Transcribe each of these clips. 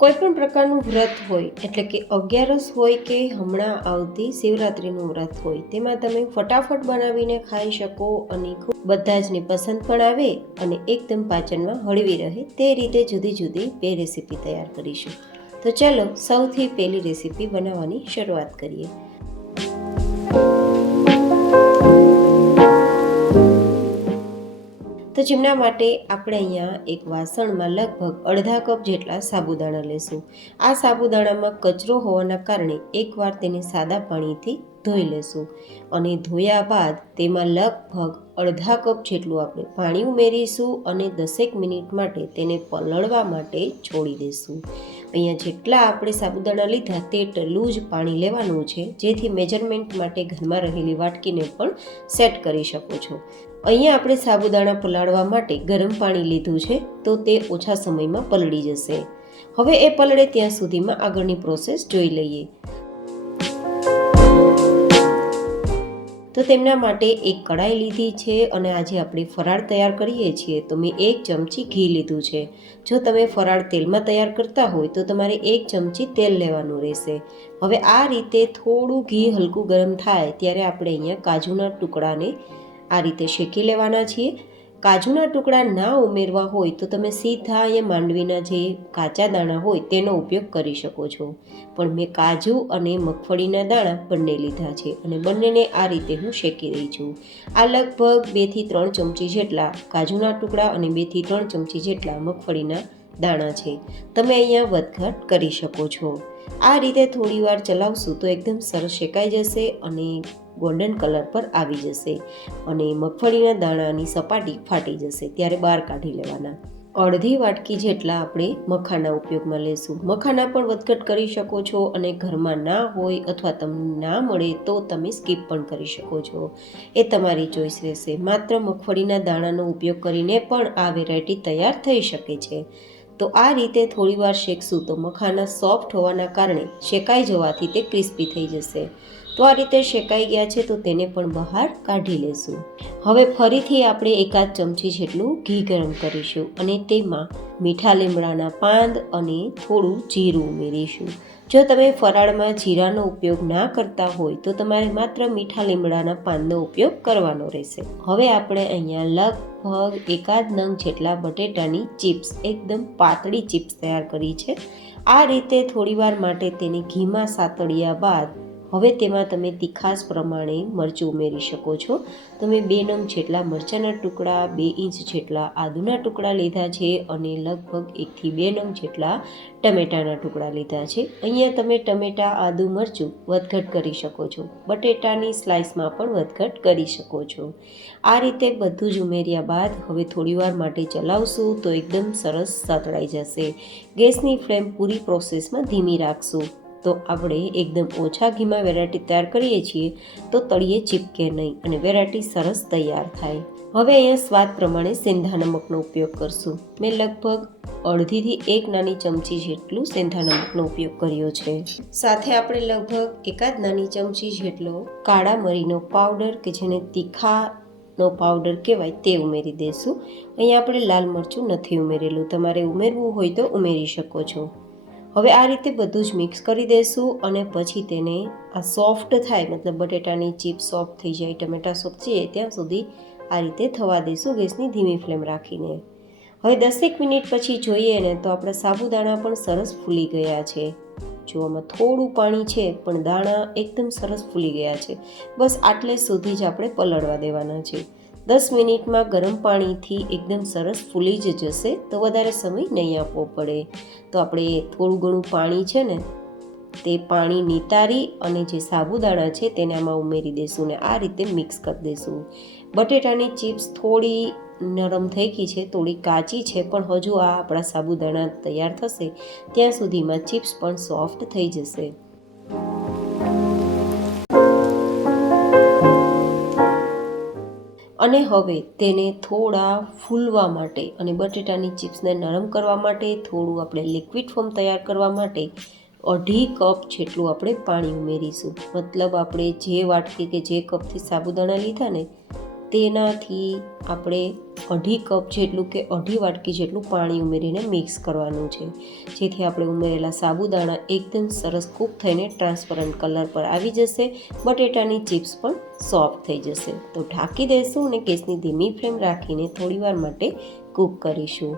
કોઈપણ પ્રકારનું વ્રત હોય એટલે કે અગિયારસ હોય કે હમણાં આવતી શિવરાત્રિનું વ્રત હોય તેમાં તમે ફટાફટ બનાવીને ખાઈ શકો અને ખૂબ બધા જને પસંદ પણ આવે અને એકદમ પાચનમાં હળવી રહે તે રીતે જુદી જુદી બે રેસીપી તૈયાર કરીશું. તો ચાલો સૌથી પહેલી રેસીપી બનાવવાની શરૂઆત કરીએ. તો જેમના માટે આપણે અહીંયા એક વાસણમાં લગભગ અડધા કપ જેટલા સાબુદાણા લેશું. આ સાબુદાણામાં કચરો હોવાના કારણે એકવાર તેને સાદા પાણીથી ધોઈ લેશું અને ધોયા બાદ તેમાં લગભગ અડધા કપ જેટલું આપણે પાણી ઉમેરીશું અને 10 મિનિટ માટે તેને પલળવા માટે છોડી દઈશું. અહીંયા જેટલા આપણે સાબુદાણા લીધા તેટલું જ પાણી લેવાનું છે, જેથી મેજરમેન્ટ માટે ઘરમાં રહેલી વાટકીને પણ સેટ કરી શકો છો. અહીંયા આપણે સાબુદાણા પલાળવા માટે ગરમ પાણી લીધું છે, તો તે ઓછા સમયમાં પલળી જશે. હવે એ પલળે ત્યાં સુધીમાં આગળની પ્રોસેસ જોઈ લઈએ. તો તેમના માટે એક કઢાઈ લીધી છે અને આજે આપણે ફરાળ તૈયાર કરીએ છીએ તો મેં 1 ચમચી ઘી લીધું છે. જો તમે ફરાળ તેલમાં તૈયાર કરતા હોય તો તમારે 1 ચમચી તેલ લેવાનું રહેશે. હવે આ રીતે થોડું ઘી હલકું ગરમ થાય ત્યારે આપણે અહીંયા કાજુના ટુકડાને આ રીતે શેકી લેવાના છીએ. કાજુના ટુકડા ના ઉમેરવા હોય તો તમે સીધા અહીંયા માંડવીના જે કાચા દાણા હોય તેનો ઉપયોગ કરી શકો છો, પણ મેં કાજુ અને મગફળીના દાણા બંને લીધા છે અને બંનેને આ રીતે હું શેકી રહી છું. આ લગભગ 2 થી 3 ચમચી જેટલા કાજુના ટુકડા અને 2 થી 3 ચમચી જેટલા મગફળીના દાણા છે. તમે અહીંયા વધઘટ કરી શકો છો. આ રીતે થોડી વાર ચલાવશું તો એકદમ સરસ શેકાઈ જશે અને ગોલ્ડન કલર પર આવી જશે અને મગફળીના દાણાની સપાટી ફાટી જશે ત્યારે બહાર કાઢી લેવાના. અડધી વાટકી જેટલા આપણે મખાના ઉપયોગમાં લેશું. મખાના પણ વધઘટ કરી શકો છો અને ઘરમાં ના હોય અથવા તમને ના મળે તો તમે સ્કીપ પણ કરી શકો છો, એ તમારી ચોઈસ રહેશે. માત્ર મગફળીના દાણાનો ઉપયોગ કરીને પણ આ વેરાયટી તૈયાર થઈ શકે છે. તો આ રીતે થોડી વાર શેકશું તો મખાના સોફ્ટ હોવાના કારણે શેકાઈ જવાથી તે ક્રિસ્પી થઈ જશે. તો આ રીતે શેકાઈ ગયા છે તો તેને પણ બહાર કાઢી લેશું. હવે ફરીથી આપણે 1 ચમચી જેટલું ઘી ગરમ કરીશું અને તેમાં મીઠા લીમડાના પાન અને થોડું જીરું ઉમેરીશું. જો તમે ફરાળમાં જીરાનો ઉપયોગ ના કરતા હોય તો તમારે માત્ર મીઠા લીમડાના પાનનો ઉપયોગ કરવાનો રહેશે. હવે આપણે અહીંયા લગભગ 1 નંગ જેટલા બટેટાની ચિપ્સ, એકદમ પાતળી ચિપ્સ તૈયાર કરી છે. આ રીતે થોડીવાર માટે તેને ઘીમાં સાતળ્યા બાદ હવે તેમાં તમે તીખાસ પ્રમાણે મરચું ઉમેરી શકો છો. તમે 2 નંગ જેટલા મરચાંના ટુકડા, 2 ઇંચ જેટલા આદુના ટુકડા લીધા છે અને લગભગ 1 થી 2 નંગ જેટલા ટમેટાના ટુકડા લીધા છે. અહીંયા તમે ટમેટા, આદુ, મરચું વધઘટ કરી શકો છો. બટેટાની સ્લાઇસમાં પણ વધઘટ કરી શકો છો. આ રીતે બધું જ ઉમેર્યા બાદ હવે થોડીવાર માટે ચલાવશું તો એકદમ સરસ સાતળાઈ જશે. ગેસની ફ્લેમ પૂરી પ્રોસેસમાં ધીમી રાખશું. તો આપણે એકદમ ઓછા ઘીમાં વેરાયટી તૈયાર કરીએ છીએ તો તળિયે ચીપકે નહીં અને વેરાયટી સરસ તૈયાર થાય. હવે અહીંયા સ્વાદ પ્રમાણે સેંધા નમકનો ઉપયોગ કરશું. મેં લગભગ અડધી થી 1 નાની ચમચી જેટલું સેંધા નમકનો ઉપયોગ કર્યો છે. સાથે આપણે લગભગ 1 નાની ચમચી જેટલો કાળા મરીનો પાવડર કે જેને તીખાનો પાવડર કહેવાય તે ઉમેરી દઈશું. અહીંયા આપણે લાલ મરચું નથી ઉમેરેલું, તમારે ઉમેરવું હોય તો ઉમેરી શકો છો. હવે આ રીતે બધું જ મિક્સ કરી દઈશું અને પછી તેને આ સોફ્ટ થાય, મતલબ બટેટાની ચિપ્સ સોફ્ટ થઈ જાય, ટમેટા સોફ્ટ થઈ જાય ત્યાં સુધી આ રીતે થવા દઈશું ગેસની ધીમી ફ્લેમ રાખીને. હવે 10 મિનિટ પછી જોઈએ ને તો આપણા સાબુદાણા પણ સરસ ફૂલી ગયા છે. જો આમાં થોડું પાણી છે પણ દાણા એકદમ સરસ ફૂલી ગયા છે. બસ આટલે સુધી જ આપણે પલળવા દેવાના છે. 10 મિનિટમાં ગરમ પાણીથી એકદમ સરસ ફૂલી જ જશે, તો વધારે સમય નહીં આપવો પડે. તો આપણે થોડું ઘણું પાણી છે ને તે પાણી નિતારી અને જે સાબુદાણા છે તેને આમાં ઉમેરી દઈશું ને આ રીતે મિક્સ કરી દઈશું. બટેટાની ચિપ્સ થોડી નરમ થઈ ગઈ છે, થોડી કાચી છે, પણ હજુ આ આપણા સાબુદાણા તૈયાર થશે ત્યાં સુધીમાં ચિપ્સ પણ સોફ્ટ થઈ જશે. અને હવે તેને થોડા ફૂલવા માટે અને બટેટાની ચિપ્સને નરમ કરવા માટે થોડું આપણે લિક્વિડ ફોર્મ તૈયાર કરવા માટે 1.5 કપ જેટલું આપણે પાણી ઉમેરીશું. મતલબ આપણે જે વાટકી કે જે કપથી સાબુદાણા લીધા ને તેનાથી આપણે 2.5 કપ જેટલું કે 2.5 વાટકી જેટલું પાણી ઉમેરીને મિક્સ કરવાનું છે, જેથી આપણે ઉમેરેલા સાબુદાણા એકદમ સરસ કૂક થઈને ટ્રાન્સપરન્ટ કલર પર આવી જશે, બટેટાની ચિપ્સ પણ સોફ્ટ થઈ જશે. તો ઢાંકી દઈશું અને ગેસની ધીમી ફ્લેમ રાખીને થોડીવાર માટે કૂક કરીશું.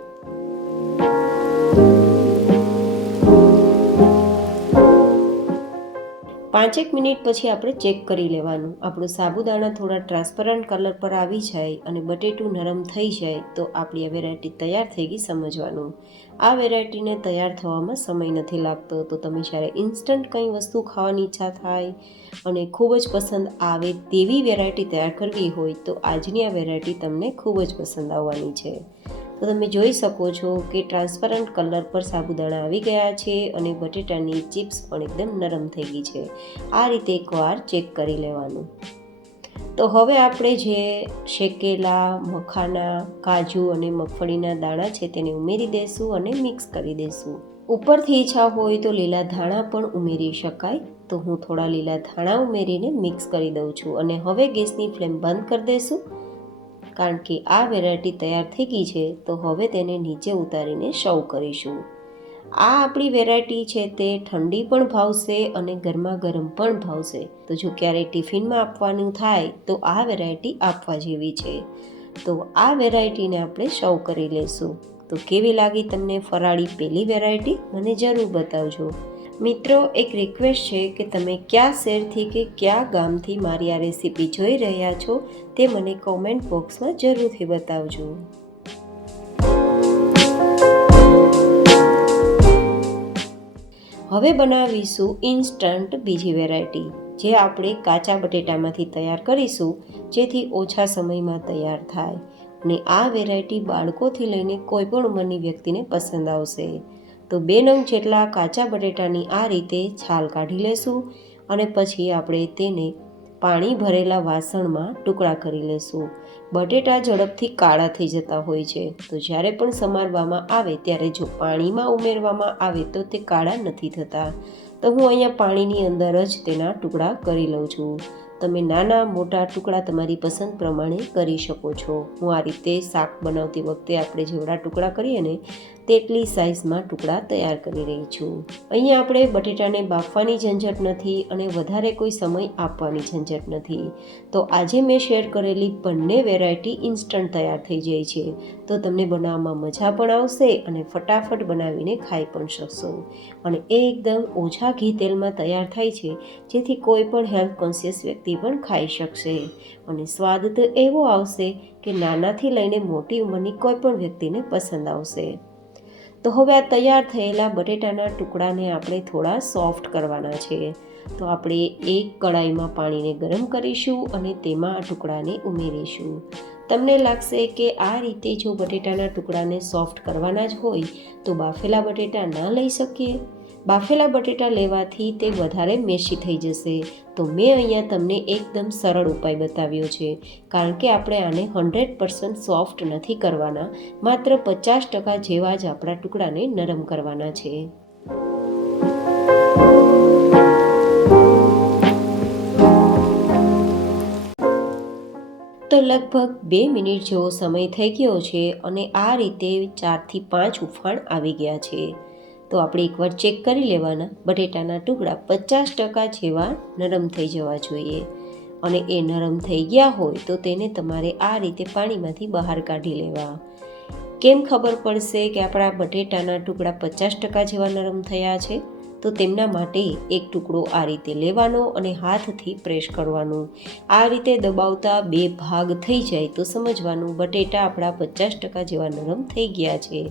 5 મિનિટ પછી આપણે ચેક કરી લેવાનું. આપણું સાબુદાણા થોડા ટ્રાન્સપરન્ટ કલર પર આવી જાય અને બટેટું નરમ થઈ જાય તો આપણી આ વેરાયટી તૈયાર થઈ ગઈ સમજવાનું. આ વેરાયટીને તૈયાર થવામાં સમય નથી લાગતો. તો તમે જ્યારે ઇન્સ્ટન્ટ કંઈ વસ્તુ ખાવાની ઈચ્છા થાય અને ખૂબ જ પસંદ આવે તેવી વેરાયટી તૈયાર કરવી હોય તો આજની આ વેરાયટી તમને ખૂબ જ પસંદ આવવાની છે. તો તમે જોઈ શકો છો કે ટ્રાન્સપરન્ટ કલર પર સાબુદાણા આવી ગયા છે અને બટેટાની ચિપ્સ પણ એકદમ નરમ થઈ ગઈ છે. આ રીતે એકવાર ચેક કરી લેવાનું. તો હવે આપણે જે શેકેલા મખાના, કાજુ અને મગફળીના દાણા છે તેને ઉમેરી દઈશું અને મિક્સ કરી દઈશું. ઉપરથી ઈચ્છા હોય તો લીલા ધાણા પણ ઉમેરી શકાય. તો હું થોડા લીલા ધાણા ઉમેરીને મિક્સ કરી દઉં છું અને હવે ગેસની ફ્લેમ બંધ કરી દઈશું, કારણ કે આ વેરાયટી તૈયાર થઈ ગઈ છે. તો હવે તેને નીચે ઉતારીને સર્વ કરીશું. આ આપણી વેરાયટી છે તે ઠંડી પણ ભાવશે અને ગરમા ગરમ પણ ભાવશે. તો જો ક્યારેય ટિફિનમાં આપવાનું થાય તો આ વેરાયટી આપવા જેવી છે. તો આ વેરાયટીને આપણે સર્વ કરી લઈશું. તો કેવી લાગી તમને ફરાળી પહેલી વેરાયટી મને જરૂર બતાવજો. મિત્રો, એક રિક્વેસ્ટ છે કે તમે કયા શહેરથી કે કયા ગામથી મારી આ રેસીપી જોઈ રહ્યા છો તે મને કોમેન્ટ બોક્સમાં જરૂરથી બતાવજો. હવે બનાવીશું ઇન્સ્ટન્ટ બીજી વેરાયટી, જે આપણે કાચા બટેટામાંથી તૈયાર કરીશું, જેથી ઓછા સમયમાં તૈયાર થાય. અને આ વેરાયટી બાળકોથી લઈને કોઈ પણ ઉંમરની વ્યક્તિને પસંદ આવશે. તો 2 નંગ જેટલા કાચા બટેટાની આ રીતે છાલ કાઢી લેશું અને પછી આપણે તેને પાણી ભરેલા વાસણમાં ટુકડા કરી લેશું. બટેટા ઝડપથી કાળા થઈ જતા હોય છે, તો જ્યારે પણ સમારવામાં આવે ત્યારે જો પાણીમાં ઉમેરવામાં આવે તો તે કાળા નથી થતા. તો હું અહીંયા પાણીની અંદર જ તેના ટુકડા કરી લઉં છું. તમે નાના મોટા ટુકડા તમારી પસંદ પ્રમાણે કરી શકો છો. હું આ રીતે શાક બનાવતી વખતે આપણે જેવડા ટુકડા કરીએ ને તેટલી સાઇઝમાં ટુકડા તૈયાર કરી રહી છું. અહીંયા આપણે બટેટાને બાફવાની ઝંઝટ નથી અને વધારે કોઈ સમય આપવાની ઝંઝટ નથી. તો આજે મેં શેર કરેલી બંને વેરાયટી ઇન્સ્ટન્ટ તૈયાર થઈ જાય છે. તો તમને બનાવવામાં મજા પણ આવશે અને ફટાફટ બનાવીને ખાઈ પણ શકશો. અને એકદમ ઓછા ઘી તેલમાં તૈયાર થાય છે, જેથી કોઈ પણ હેલ્થ કોન્શિયસ વ્યક્તિ પણ ખાઈ શકશે. અને સ્વાદ તો એવો આવશે કે નાનાથી લઈને મોટી ઉંમરની કોઈ પણ વ્યક્તિને પસંદ આવશે. તો હવે આ તૈયાર થયેલા બટેટાના ટુકડાને આપણે થોડા સોફ્ટ કરવાના છે. તો આપણે એક કડાઈમાં પાણીને ગરમ કરીશું અને તેમાં આ ટુકડાને ઉમેરીશું. તમને લાગશે કે આ રીતે જો બટેટાના ટુકડાને સોફ્ટ કરવાના જ હોય તો બાફેલા બટેટા ના લઈ શકીએ. બાફેલા બટેટા લેવાથી તે વધારે મેશી થઈ જશે. તો મેં અહીંયા તમને એકદમ સરળ ઉપાય બતાવ્યો છે, કારણ કે આપણે આને 100% સોફ્ટ નથી કરવાના, માત્ર 50% જેવા જ આપણા ટુકડાને નરમ કરવાના છે. તો લગભગ 2 મિનિટ જેવો સમય થઈ ગયો છે અને આ રીતે 4 થી 5 ઉફાણ આવી ગયા છે. તો આપણે એકવાર ચેક કરી લેવાના. બટેટાના ટુકડા 50% જેવા નરમ થઈ જવા જોઈએ અને એ નરમ થઈ ગયા હોય તો તેને તમારે આ રીતે પાણીમાંથી બહાર કાઢી લેવા. કેમ ખબર પડશે કે આપણા બટેટાના ટુકડા 50% જેવા નરમ થયા છે? તો તેમના માટે એક ટુકડો આ રીતે લેવાનો અને હાથથી પ્રેસ કરવાનું. આ રીતે દબાવતા 2 ભાગ થઈ જાય તો સમજવાનું બટેટા આપણા 50% જેવા નરમ થઈ ગયા છે.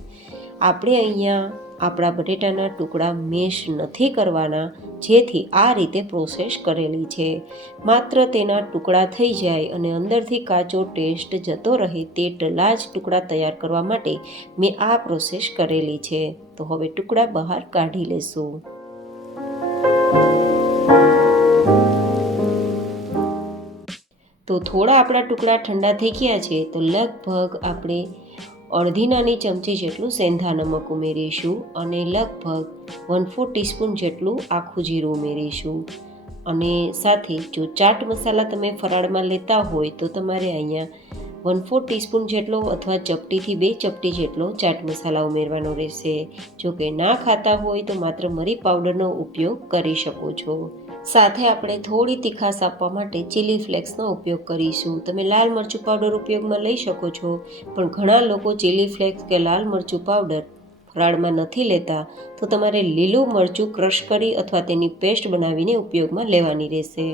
આપણે અહીંયા આપણા બટેટાના ટુકડા મેશ નથી કરવાના, જેથી આ રીતે પ્રોસેસ કરેલી છે. માત્ર તેના ટુકડા થઈ જાય અને અંદરથી કાચો ટેસ્ટ જતો રહે તેટલા જ ટુકડા તૈયાર કરવા માટે મેં આ પ્રોસેસ કરેલી છે. તો હવે ટુકડા બહાર કાઢી લેશું. તો થોડા આપણા ટુકડા ઠંડા થઈ ગયા છે, તો લગભગ આપણે અડધી નાની ચમચી જેટલું સેંધા નમક ઉમેરીશું અને લગભગ 1/4 ટીસ્પૂન જેટલું આખું જીરું ઉમેરીશું અને સાથે જો ચાટ મસાલા તમે ફરાળમાં લેતા હોય તો તમારે અહીંયા 1/4 ટીસ્પૂન જેટલો અથવા ચપટીથી 2 ચપટી જેટલો ચાટ મસાલા ઉમેરવાનો રહેશે. જો કે ના ખાતા હોય તો માત્ર મરી પાવડરનો ઉપયોગ કરી શકો છો. સાથે આપણે થોડી તીખાશ આપવા માટે ચીલી ફ્લેક્સનો ઉપયોગ કરીશું. તમે લાલ મરચું પાવડર ઉપયોગમાં લઈ શકો છો, પણ ઘણા લોકો ચીલી ફ્લેક્સ કે લાલ મરચું પાવડર ફરાળમાં નથી લેતા, તો તમારે લીલું મરચું ક્રશ કરી અથવા તેની પેસ્ટ બનાવીને ઉપયોગમાં લેવાની રહેશે.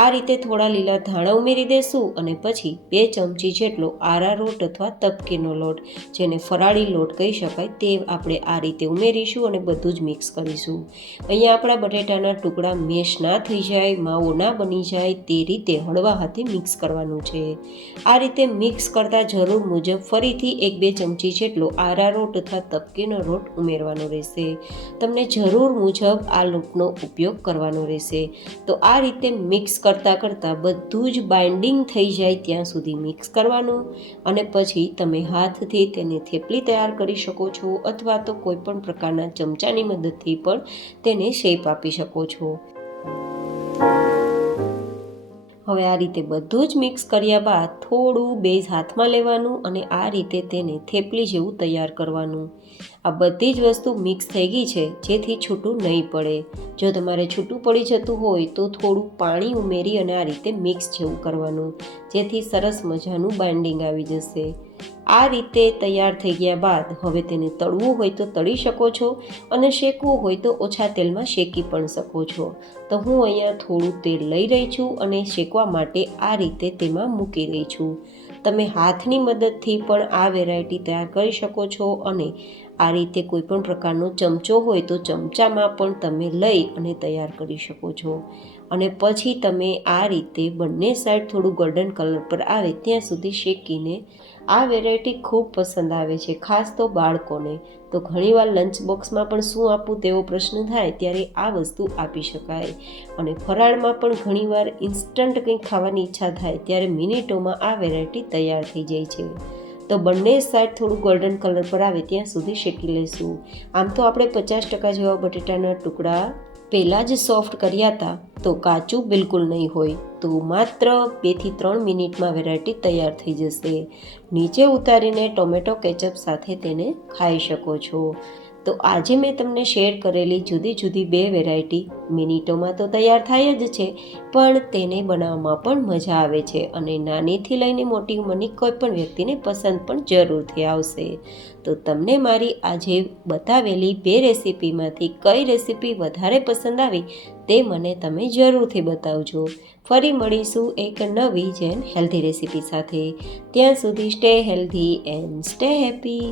આ રીતે થોડા લીલા ધાણા ઉમેરી દેશું અને પછી 2 ચમચી જેટલો આરારોટ અથવા તપકીનો લોટ, જેને ફરાળી લોટ કહી શકાય, તે આપણે આ રીતે ઉમેરીશું અને બધું જ મિક્સ કરીશું. અહીંયા આપણા બટેટાના ટુકડા મેશ ના થઈ જાય, માવો ના બની જાય તે રીતે હળવા હાથે મિક્સ કરવાનું છે. આ રીતે મિક્સ કરતાં જરૂર મુજબ ફરીથી 1-2 ચમચી જેટલો આરારોટ અથવા તપકીનો રોટ ઉમેરવાનો રહેશે. તમને જરૂર મુજબ આ લોટનો ઉપયોગ કરવાનો રહેશે. તો આ રીતે મિક્સ કરતાં બધું જ બાઇન્ડિંગ થઈ જાય ત્યાં સુધી મિક્સ કરવાનું અને પછી તમે હાથથી તેને થેપલી તૈયાર કરી શકો છો અથવા તો કોઈ પણ પ્રકારના ચમચાની મદદથી પણ તેને શેપ આપી શકો છો. હવે આ રીતે બધું જ મિક્સ કર્યા બાદ થોડું બેઝ હાથમાં લેવાનું અને આ રીતે તેને થેપલી જેવું તૈયાર કરવાનું. આ બધી જ વસ્તુ મિક્સ થઈ ગઈ છે, જેથી છૂટું નહીં પડે. જો તમારે છૂટું પડી જતું હોય તો થોડું પાણી ઉમેરી અને આ રીતે મિક્સ જેવું કરવાનું, જેથી સરસ મજાનું બાઇન્ડિંગ આવી જશે. આ રીતે તૈયાર થઈ ગયા બાદ હવે તેને તળવું હોય તો તળી શકો છો અને શેકવું હોય તો ઓછા તેલમાં શેકી પણ શકો છો. તો હું અહીંયા થોડું તેલ લઈ રહી છું અને શેકવા માટે આ રીતે તેમાં મૂકી રહી છું. તમે હાથની મદદથી પણ આ વેરાયટી તૈયાર કરી શકો છો અને આ રીતે કોઈ પણ પ્રકારનો ચમચો હોય તો ચમચામાં પણ તમે લઈ અને તૈયાર કરી શકો છો. અને પછી તમે આ રીતે બંને સાઈડ થોડું ગોલ્ડન કલર પર આવે ત્યાં સુધી શેકીને આ વેરાયટી ખૂબ પસંદ આવે છે, ખાસ તો બાળકોને. તો ઘણીવાર લંચ બોક્સમાં પણ શું આપવું તેવો પ્રશ્ન થાય ત્યારે આ વસ્તુ આપી શકાય. અને ફરાળમાં પણ ઘણીવાર ઇન્સ્ટન્ટ કંઈક ખાવાની ઈચ્છા થાય ત્યારે મિનિટોમાં આ વેરાયટી તૈયાર થઈ જાય છે. તો બંને સાઈડ થોડું ગોલ્ડન કલર પર આવે ત્યાં સુધી શેકી લઈશું. આમ તો આપણે 50% જેવા બટેટાના ટુકડા પહેલાં જ સોફ્ટ કર્યા હતા, તો કાચું બિલકુલ નહીં હોય. તો માત્ર 2 થી 3 મિનિટમાં વેરાયટી તૈયાર થઈ જશે. નીચે ઉતારીને ટોમેટો કેચઅપ સાથે તેને ખાઈ શકો છો. તો આજે મેં તમને શેર કરેલી જુદી જુદી 2 વેરાયટી મિનિટોમાં તો તૈયાર થાય જ છે, પણ તેને બનાવવામાં પણ મજા આવે છે અને નાનીથી લઈને મોટી ઉંમરની કોઈ પણ વ્યક્તિને પસંદ પણ જરૂરથી આવશે. તો તમને મારી આજે બતાવેલી 2 રેસીપીમાંથી કઈ રેસીપી વધારે પસંદ આવી તે મને તમે જરૂરથી બતાવજો. ફરી મળીશું એક નવી જ એન્ડ હેલ્ધી રેસીપી સાથે. ત્યાં સુધી stay healthy and stay happy.